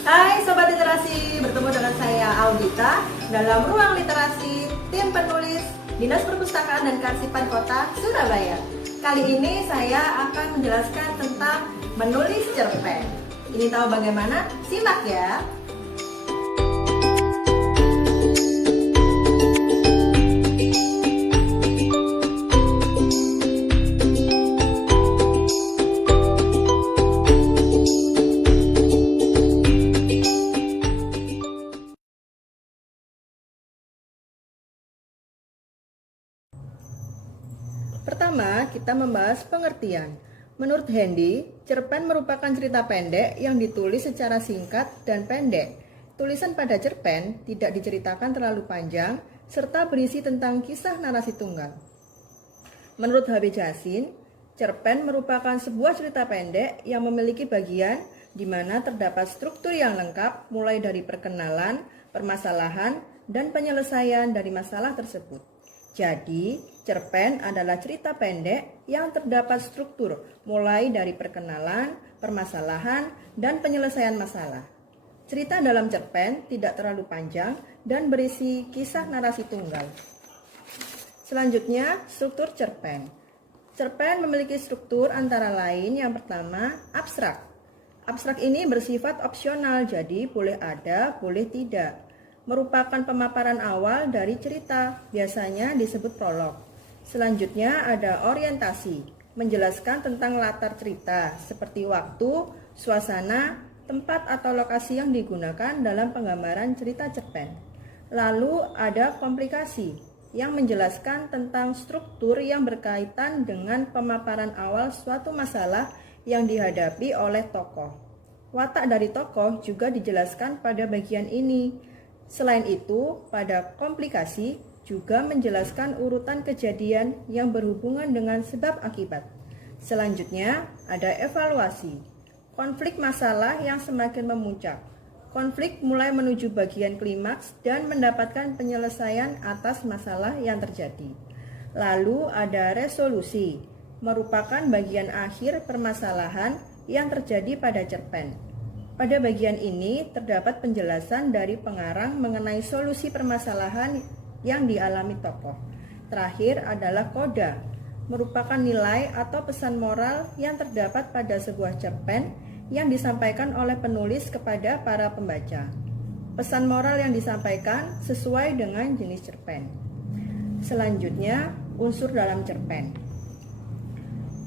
Hai Sobat Literasi, bertemu dengan saya Audita dalam Ruang Literasi Tim Penulis Dinas Perpustakaan dan Kearsipan Kota Surabaya. Kali ini saya akan menjelaskan tentang menulis cerpen. Ini tahu bagaimana? Simak ya. Pertama, kita membahas pengertian. Menurut Handy, cerpen merupakan cerita pendek yang ditulis secara singkat dan pendek. Tulisan pada cerpen tidak diceritakan terlalu panjang, serta berisi tentang kisah narasi tunggal. Menurut H.B. Jasin, cerpen merupakan sebuah cerita pendek yang memiliki bagian di mana terdapat struktur yang lengkap mulai dari perkenalan, permasalahan, dan penyelesaian dari masalah tersebut. Jadi, cerpen adalah cerita pendek yang terdapat struktur mulai dari perkenalan, permasalahan, dan penyelesaian masalah. Cerita dalam cerpen tidak terlalu panjang dan berisi kisah narasi tunggal. Selanjutnya, struktur cerpen. Cerpen memiliki struktur antara lain yang pertama, abstrak. Abstrak ini bersifat opsional, jadi boleh ada, boleh tidak. Merupakan pemaparan awal dari cerita, biasanya disebut prolog. Selanjutnya ada orientasi, menjelaskan tentang latar cerita, seperti waktu, suasana, tempat atau lokasi yang digunakan dalam penggambaran cerita cerpen. Lalu ada komplikasi, yang menjelaskan tentang struktur yang berkaitan dengan pemaparan awal suatu masalah yang dihadapi oleh tokoh. Watak dari tokoh juga dijelaskan pada bagian ini. Selain itu, pada komplikasi juga menjelaskan urutan kejadian yang berhubungan dengan sebab akibat. Selanjutnya, ada evaluasi. Konflik masalah yang semakin memuncak. Konflik mulai menuju bagian klimaks dan mendapatkan penyelesaian atas masalah yang terjadi. Lalu ada resolusi, merupakan bagian akhir permasalahan yang terjadi pada cerpen. Pada bagian ini terdapat penjelasan dari pengarang mengenai solusi permasalahan yang dialami tokoh. Terakhir adalah koda, merupakan nilai atau pesan moral yang terdapat pada sebuah cerpen yang disampaikan oleh penulis kepada para pembaca. Pesan moral yang disampaikan sesuai dengan jenis cerpen. Selanjutnya, unsur dalam cerpen,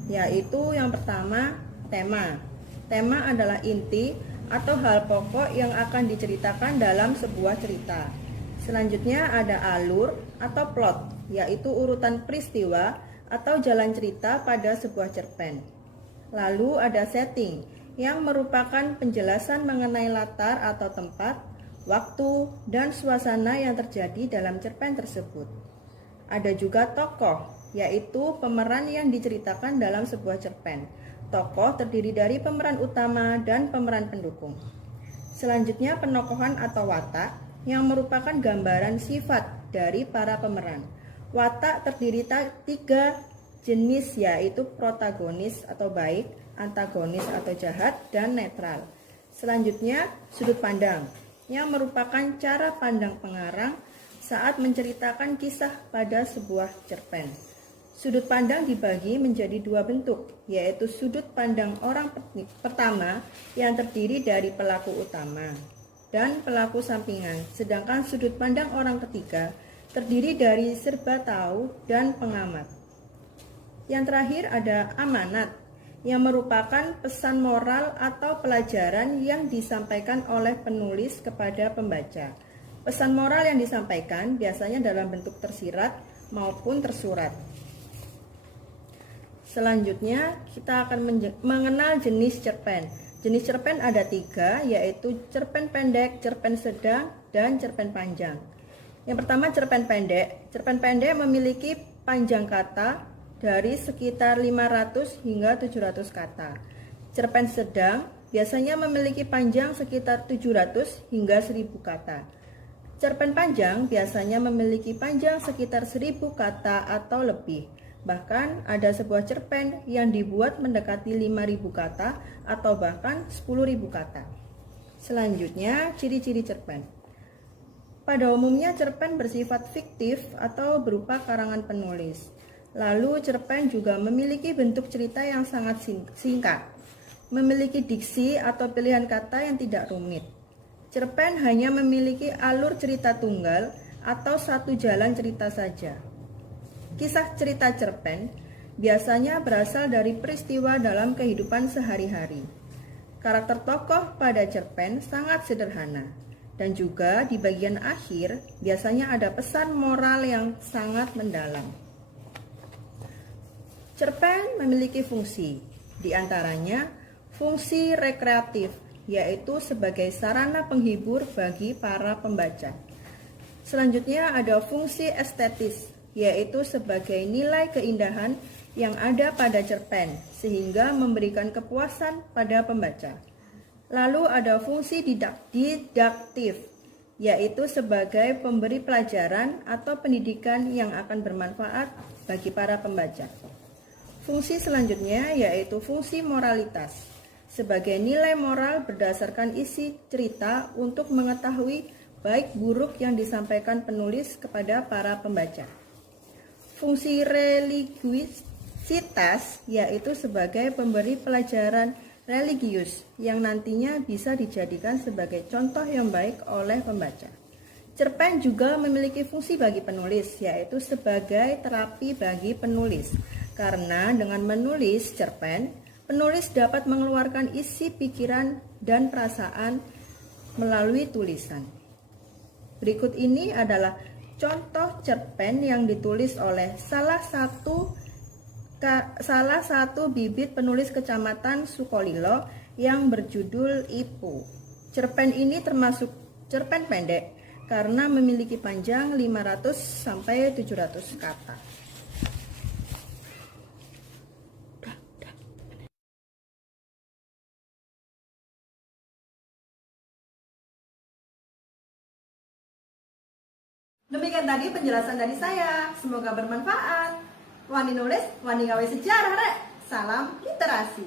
yaitu yang pertama, tema. Tema adalah inti atau hal pokok yang akan diceritakan dalam sebuah cerita. Selanjutnya ada alur atau plot, yaitu urutan peristiwa atau jalan cerita pada sebuah cerpen. Lalu ada setting, yang merupakan penjelasan mengenai latar atau tempat, waktu, dan suasana yang terjadi dalam cerpen tersebut. Ada juga tokoh, yaitu pemeran yang diceritakan dalam sebuah cerpen. Tokoh terdiri dari pemeran utama dan pemeran pendukung. Selanjutnya penokohan atau watak, yang merupakan gambaran sifat dari para pemeran. Watak terdiri tiga jenis, yaitu protagonis atau baik, antagonis atau jahat, dan netral. Selanjutnya sudut pandang, yang merupakan cara pandang pengarang saat menceritakan kisah pada sebuah cerpen. Sudut pandang dibagi menjadi dua bentuk, yaitu sudut pandang orang pertama yang terdiri dari pelaku utama dan pelaku sampingan, sedangkan sudut pandang orang ketiga terdiri dari serba tahu dan pengamat. Yang terakhir ada amanat, yang merupakan pesan moral atau pelajaran yang disampaikan oleh penulis kepada pembaca. Pesan moral yang disampaikan biasanya dalam bentuk tersirat maupun tersurat. Selanjutnya kita akan mengenal jenis cerpen. Jenis cerpen ada tiga, yaitu cerpen pendek, cerpen sedang, dan cerpen panjang. Yang pertama cerpen pendek. Cerpen pendek memiliki panjang kata dari sekitar 500 hingga 700 kata. Cerpen sedang biasanya memiliki panjang sekitar 700 hingga 1000 kata. Cerpen panjang biasanya memiliki panjang sekitar 1000 kata atau lebih. Bahkan ada sebuah cerpen yang dibuat mendekati 5.000 kata atau bahkan 10.000 kata. Selanjutnya, ciri-ciri cerpen. Pada umumnya cerpen bersifat fiktif atau berupa karangan penulis. Lalu cerpen juga memiliki bentuk cerita yang sangat singkat, memiliki diksi atau pilihan kata yang tidak rumit. Cerpen hanya memiliki alur cerita tunggal atau satu jalan cerita saja. Kisah cerita cerpen biasanya berasal dari peristiwa dalam kehidupan sehari-hari. Karakter tokoh pada cerpen sangat sederhana, dan juga di bagian akhir biasanya ada pesan moral yang sangat mendalam. Cerpen memiliki fungsi, di antaranya fungsi rekreatif, yaitu sebagai sarana penghibur bagi para pembaca. Selanjutnya ada fungsi estetis, yaitu sebagai nilai keindahan yang ada pada cerpen, sehingga memberikan kepuasan pada pembaca. Lalu ada fungsi didaktif, yaitu sebagai pemberi pelajaran atau pendidikan yang akan bermanfaat bagi para pembaca. Fungsi selanjutnya yaitu fungsi moralitas, sebagai nilai moral berdasarkan isi cerita untuk mengetahui baik buruk yang disampaikan penulis kepada para pembaca. Fungsi religiusitas yaitu sebagai pemberi pelajaran religius yang nantinya bisa dijadikan sebagai contoh yang baik oleh pembaca. Cerpen juga memiliki fungsi bagi penulis, yaitu sebagai terapi bagi penulis. Karena dengan menulis cerpen, penulis dapat mengeluarkan isi pikiran dan perasaan melalui tulisan. Berikut ini adalah contoh cerpen yang ditulis oleh salah satu bibit penulis Kecamatan Sukolilo yang berjudul Ipu. Cerpen ini termasuk cerpen pendek karena memiliki panjang 500 sampai 700 kata. Demikian tadi penjelasan dari saya. Semoga bermanfaat. Wani nulis, wani gawe sejarah rek. Salam literasi.